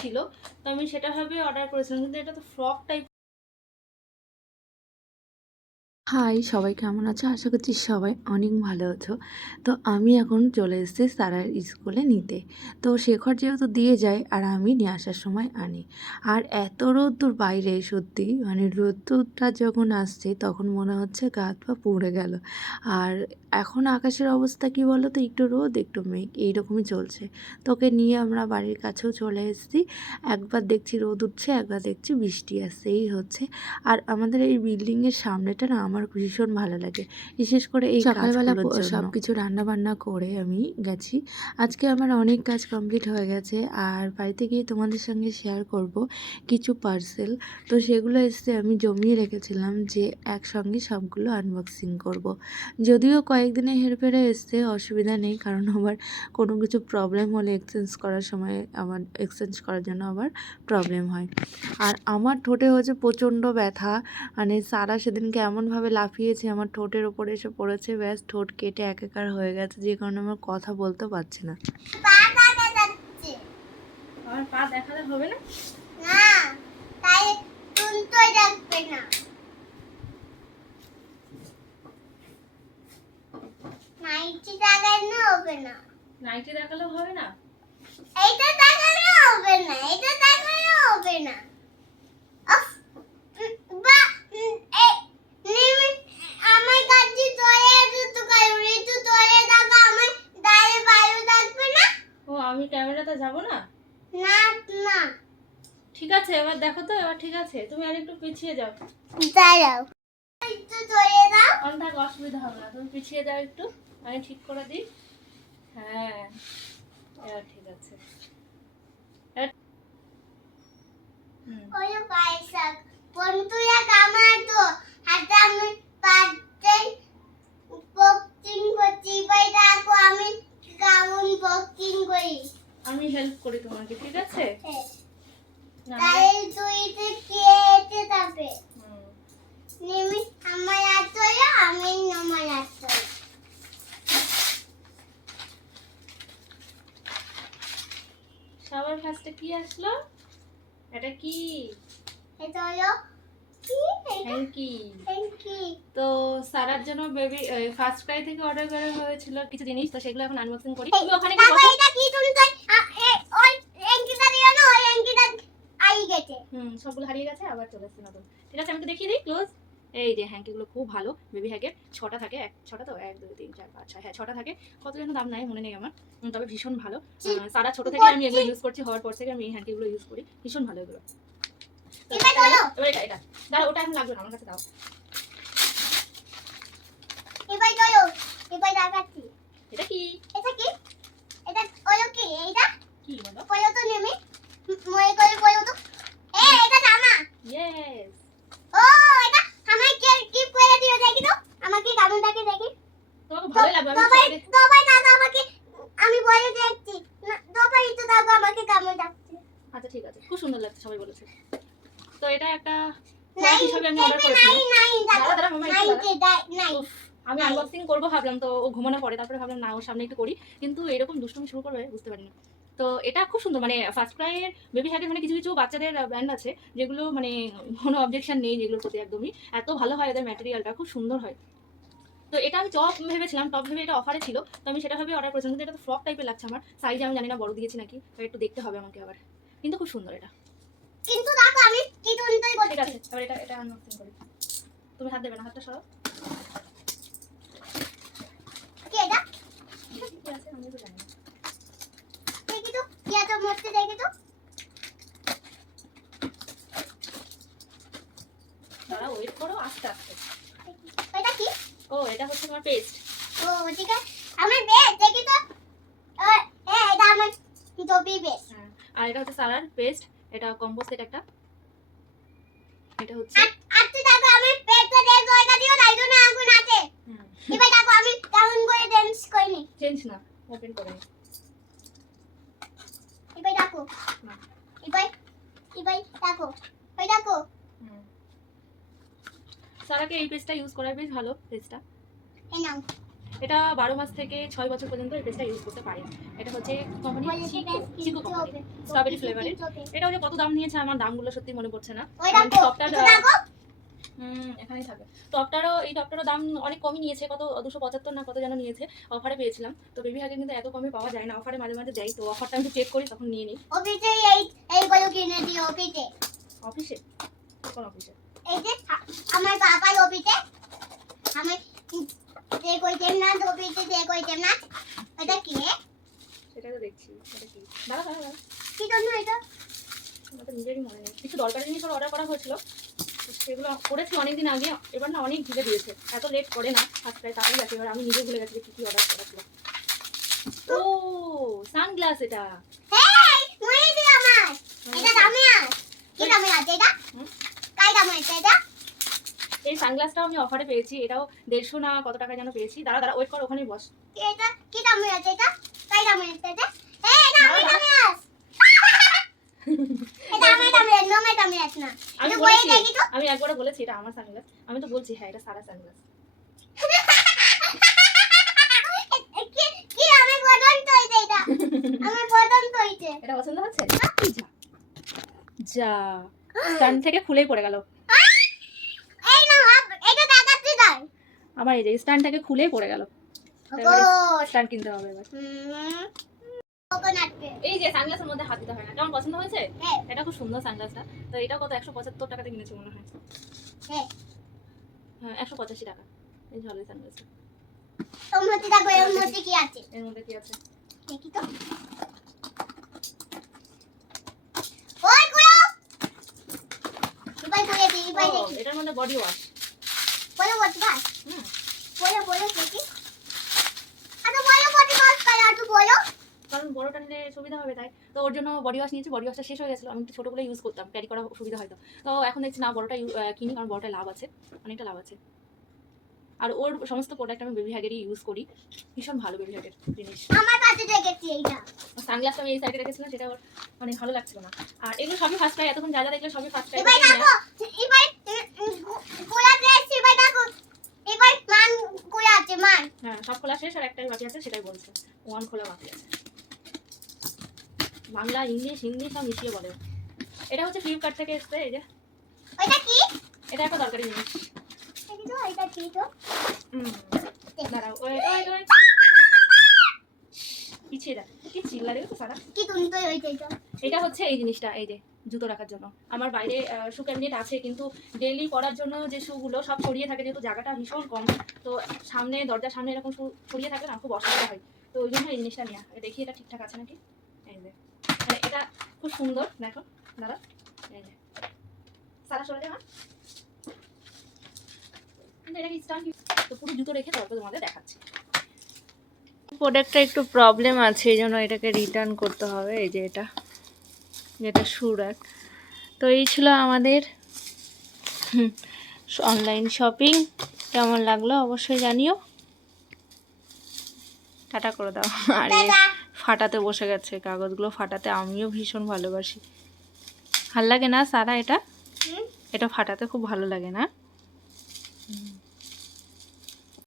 ছিল, তো আমি সেটা ভাবে অর্ডার করেছিলাম, কিন্তু এটা তো ফ্রক টাইপ। হাই, সবাই কেমন আছো? আশা করছি সবাই অনেক ভালো আছো। তো আমি এখন চলে এসেছি সারার স্কুলে নিতে। তো শেখর যেহেতু দিয়ে যায় আর আমি নিয়ে আসার সময় আনি। আর এত রোদ্দুর বাইরে, সত্যি মানে রোদ্দুরটা যখন আসছে তখন মনে হচ্ছে গা হাত পা পুড়ে গেল। আর এখন আকাশের অবস্থা কি বলো তো, একটু রোদ একটু মেঘ এইরকমই চলছে। তোকে নিয়ে আমরা বাড়ির কাছেও চলে এসেছি। একবার দেখছি রোদ উঠছে, একবার দেখছি বৃষ্টি আসছে, এই হচ্ছে। আর আমাদের এই বিল্ডিংয়ের সামনেটা না আমার ভীষণ ভালো লাগে, বিশেষ করে এই সকালবেলা সব কিছু রান্না বান্না করে আমি গেছি। আজকে আমার অনেক কাজ কমপ্লিট হয়ে গেছে, আর বাড়িতে গিয়ে তোমাদের সঙ্গে শেয়ার করব কিছু পার্সেল। তো সেগুলো এসে আমি জমিয়ে রেখেছিলাম যে একসঙ্গে সবগুলো আনবক্সিং করব। যদিও কয়েকদিনে হেরফেরে এসছে, অসুবিধা নেই, কারণ আবার কোনো কিছু প্রবলেম হলে এক্সচেঞ্জ করার সময় আবার এক্সচেঞ্জ করার জন্য আবার প্রবলেম হয়। আর আমার ঠোঁটে হয়েছে প্রচণ্ড ব্যথা, মানে সারা সেদিনকে এমনভাবে লাফিয়েছে আমার ঠোঁটের ওপরে এসে পড়েছে, ব্যাস ঠোঁট কেটে একাকার হয়ে গেছে, যে কারণে আমার কথা বলতে পারছি না। আমার পা দেখালে হবে না, না তাই তুলতে রাখবে না, নাইটি লাগানো হবে না, নাইটি দেখালেও হবে না। এইটা লাগানো হবে না, এটা লাগানো হবে না। অফ বা নিমি আমার কাছে তোরে তো কারণে তো তোরে দাদা আমার দাঁড়ে বাইরে থাকবে না। ও, আমি ক্যামেরাতে যাব না? না না ঠিক আছে, এবার দেখো তো, এবার ঠিক আছে, তুমি আর একটু পিছিয়ে যাও। দাঁড়াও, একটু তোরে দাও। অনেক অসুবিধা হবে না, তুমি পিছিয়ে যাও একটু, আমি ঠিক করে দিই। হ্যাঁ, এবার ঠিক আছে। ওই পয়সা বন্ধুরা কামাই তো হাতে আমি পাতে বক্সিং করছি, ভাই দেখো আমি কেমন বক্সিং করি। আমি হেল্প করি তোমাকে, ঠিক আছে? না, তাই তুই তো খেতে যাবে, হুম। নিমি আমার আসলে আমি আমার আসলে সবার ফার্স্টে কি আসলো? এটা কি? এটা হলো কি, এটা হ্যাঙ্কি। থ্যাঙ্কি। তো সারার জন্য বেবি ফার্স্ট ক্রাই থেকে অর্ডার করা হয়েছিল কিছু জিনিস, তো সেগুলো এখন আনবক্সিং করি। তুমি ওখানে কি বাবা বসো? এটা কি তুমি তো ওই থ্যাঙ্কিটা দিও না, ওই থ্যাঙ্কিটা আই গেছে। সবগুলো হারিয়ে গেছে, আবার চলে এসেছে নতুন। ঠিক আছে, আমি তো দেখিয়ে দিই ক্লোজ। এই যে হ্যাঙ্কিগুলো খুব ভালো, বেবি হ্যাঙ্কের 6টা থাকে, ছটা তো 1 2 3 4 5 6, হ্যাঁ 6টা থাকে। কত যেন দাম নাই মনে নেই আমার, তবে ভীষণ ভালো। সারা ছোট থেকে আমি এগুলো ইউজ করছি, হওয়ার পর থেকে আমি এই হ্যাঙ্কিগুলো ইউজ করি, ভীষণ ভালো এগুলো। এবার বলো, এবার এটা দাঁড়া, ওটা এখন লাগবে না, আমার কাছে দাও। এবার বলো, এবার দেখাচ্ছি। এটা কি? এটা কি, এটা হলো কি, এটা কি বলো? বলো তো নেমে মনে করে বলো তো। এটা জামা। ইয়েস। ও এটা আমার কে গিফট করে দিও, দেখি তো আমাকে কেমন থাকে দেখি। তোমাকে ভালোই লাগবে। আমি দবাই সবাইকে- দবাই দাদা আমাকে, আমি বলে দেখছি না, দবাই তো দাদা আমাকে কেমন লাগছে। আচ্ছা ঠিক আছে, খুব সুন্দর লাগছে, সবাই বলেছে। তো এটা একটা নাই হিসাবে আমি অর্ডার করেছিলাম। নাই দাঁড়া দাঁড়া মামা, একটু দাঁড়া। নাই উফ, আমি আনবক্সিং করবো ভাবলাম, তো ও ঘুমানোর পরে, তারপরে ভাবলাম না, ওর সামনে একটু করি, কিন্তু এরকম দুষ্টুমি শুরু করবে বুঝতে পারিনি। তো এটা খুব সুন্দর, মানে ফার্স্ট ক্রাইয়ের বেবি হ্যাগের মানে কিছু কিছু বাচ্চাদের ব্র্যান্ড আছে যেগুলো মানে কোনো অবজেকশন নেই, যেগুলোর প্রতি একদমই এত ভালো হয়, এদের ম্যাটেরিয়ালটা খুব সুন্দর হয়। তো এটা আমি টপ ভেবেছিলাম, টপ ভেবে এটা অফারে ছিল, তো আমি সেটা ভেবে অর্ডার করেছিলাম, কিন্তু এটা তো ফ্রক টাইপের লাগছে আমার সাইজ, আমি জানি না বড় দিয়েছি নাকি, একটু দেখতে হবে আমাকে আবার, কিন্তু খুব সুন্দর এটা। কিন্তু দেখো আমি কি তুলতেই ঠিক বলছি। আছে, এবার এটা আনবক্সিং করি। তুমি হাত দেবে না, হাতটা সরাও। কি এটা কি আছে আমি তো জানি না। দেখি তো, কি আছে মধ্যে দেখি তো। দাঁড়াও, ওয়েট করো, আস্তে আস্তে। এটা কি? ও, এটা হচ্ছে তোমার পেস্ট। ও ঠিক আছে, আমার বেশ দেখি তো। এটা আমার টপি বেশ। হ্যাঁ, আর এটা হচ্ছে সারার পেস্ট, এটা কম্বো সেট একটা। এটা হচ্ছে আচ্ছা দেখো আমি পেটটা দিয়ে জয়টা দিও, তাই জন্য আগুন আছে। এবার দেখো আমি কেমন করে ডান্স করিনি। চেঞ্জ না, ওপেন করে নি। এবার দেখো, না। এবার এবার দেখো, ওই দেখো। সারাকে এই পেস্টটা ইউজ করা বেশ ভালো, পেস্টটা। এই নাও। এটা 12 মাস থেকে 6 বছর পর্যন্ত এই পেস্টটা ইউজ করতে পারেন। এটা হচ্ছে কোম্পানি চিকো কোম্পানি, স্ট্রবেরি ফ্লেভারের। এটা হচ্ছে কত দাম নিয়েছে আমার দামগুলো সত্যি মনে পড়ছে না। ওই দেখো টপটার এটা দেখো এখানেই থাকে। টপটারও দাম অনেক কমই নিয়েছে, কত 275 না কত যেন নিয়েছে, অফারে পেয়েছিলাম। তো বেবি হাগে কিন্তু এত কমে পাওয়া যায় না, অফারে মাঝে মাঝে দেয়, তো অফারটা আমি চেক করি তখন নিয়ে নিই। অফিসে এইগুলো কিনে দিই অফিসে। অফিসে? কোন অফিসে? এই যে আমার বাবার অফিসে আমি যে কইতেন না অফিসে যে কইতেন না এটা কি সেটা তো দেখছি। এটা কি? দাঁড়া। কি জন্য এটা আমার তো নিজেরই মনে নেই। কিছু দরকারি জিনিস অর্ডার করা হয়েছিল, তো সেগুলো করেছি অনেকদিন আগে। এবার না অনেক ঢিলে দিয়েছে, এত লেট করে না আজকে, তাড়াতাড়ি গেছে। এবার আমি নিজে ভুলে গেছি যে কি কি অর্ডার করা ছিল। ও সানগ্লাস এটা। এই মনে দি আমার এটা দামে আছে কি দামে আছে এটা কাই দামে আছে এটা এই সানগ্লাসটাও আমি অফারে পেয়েছি, এটাও 150 না কত টাকা যেন পেয়েছি। দাঁড়া ওয়েট কর, ওখানেই বস। এটা কি দামে আছে এটা কাই দামে আছে এটা এই এটা আমি দামে আছে এটা আমি দামে আছে না আমি এটা বলেছি, দেখি তো আমি একবারে বলেছি এটা আমার সানগ্লাস। আমি তো বলছি হ্যাঁ এটা সারা সানগ্লাস। কি কি আমি বদন তো এটা আমার বদন তো এটা পছন্দ হচ্ছে? যা স্ট্যান্ড থেকে খুলেই পড়ে গেল এই না এটা দেখাচ্ছি তাই আমার। এই যে স্ট্যান্ড থেকে খুলেই পড়ে গেল, ও স্ট্যান্ড কিনতে হবে এবার। কোকোনাট পে এই যে সানগ্লাসের মধ্যে হাত দিতে হয় না। কেমন পছন্দ হয়েছে? হ্যাঁ এটা খুব সুন্দর সানগ্লাসটা। তো এটা কত 175 টাকাতে কিনেছি মনে হয়। হ্যাঁ হ্যাঁ 185 টাকা। এই ঝালে সানগ্লাসটা। তোমরা দেখো এর মধ্যে কি আছে এর মধ্যে কি আছে? দেখি তো ওই কুড়ো এবাই ও, দেখি এটার মধ্যে বডি ওয়াশ। বলো বটি বাস হুম বলো দেখি আচ্ছা বলো বটি বাস করে একটু বলো কারণ বড়টা নিলে সুবিধা হবে তাই। তো ওর জন্য বডি ওয়াশ নিয়েছি। বডি ওয়াশটা শেষ হয়ে গেছিলো, আমি একটু ছোটোগুলো ইউজ করতাম, ক্যারি করা সুবিধা হয়তো। তো এখন দেখছি না বড়টা কিনি, কারণ বড়টায় লাভ আছে, অনেকটা লাভ আছে। আর ওর সমস্ত প্রোডাক্ট আমি বেবি হ্যাগেরই ইউজ করি, ভীষণ ভালো বেবি হ্যাগের জিনিস। আমার কাছে দেখেছি এইটা সানগ্লাসটা আমি এই সাইডে রেখেছিলাম, সেটা ওর মানে ভালো লাগছিল না। আর এগুলো সবই ফার্স্ট টাইম, এতক্ষণ যা যা দেখলে সবই ফার্স্ট টাইম। এবাই দেখো এবাই কোলা ড্রেস এবাই দেখো এবাই মান কোলা আছে মান হ্যাঁ সব খোলা শেষ, আর একটাই বাকি আছে, সেটাই বলছে। ওয়ান খোলা বাকি আছে। বাংলা ইংলিশ হিন্দি সব মিশিয়ে বলে। এটা হচ্ছে ফ্লিপকার্ট থেকে এসছে। এই যে ওইটা কি এটা একটা দরকারি জিনিস। দেখি তো এটা কি তো দাঁড়াও ওয়েট পিছিয়ে দেখ, কি চিল্লা রে তো সারা। কি তুমি তো ওইটা এটা হচ্ছে এই জিনিসটা, এই যে জুতো রাখার জন্য। আমার বাইরে শু ক্যাবিনেট আছে, কিন্তু ডেইলি পরার জন্য যে শুগুলো সব ছড়িয়ে থাকে, যেহেতু জায়গাটা ভীষণ কম, তো সামনে দরজার সামনে এরকম শু ছড়িয়ে থাকে না, খুব অসুবিধা হয়। তো ওই জন্য এই জিনিসটা নেওয়া। দেখি এটা ঠিকঠাক আছে নাকি। এই যে মানে এটা খুব সুন্দর, দেখো দাঁড়া। এই যে সারা সরে যাওয়া, কিন্তু এটা কি স্ট্যান্ড, তো পুরো জুতো রেখে তারপর তোমাদের দেখাচ্ছি। প্রোডাক্টটা একটু প্রবলেম আছে, এই জন্য এটাকে রিটার্ন করতে হবে। এই যে এটা যেটা সুরাট। তো এই ছিল আমাদের অনলাইন শপিং। কেমন লাগলো অবশ্যই জানিও। টাটা করে দাও। আর এই ফাটাতে বসে গেছে, কাগজগুলো ফাটাতে আমিও ভীষণ ভালোবাসি। ভাল লাগে না সারা এটা? এটা ফাটাতে খুব ভালো লাগে না?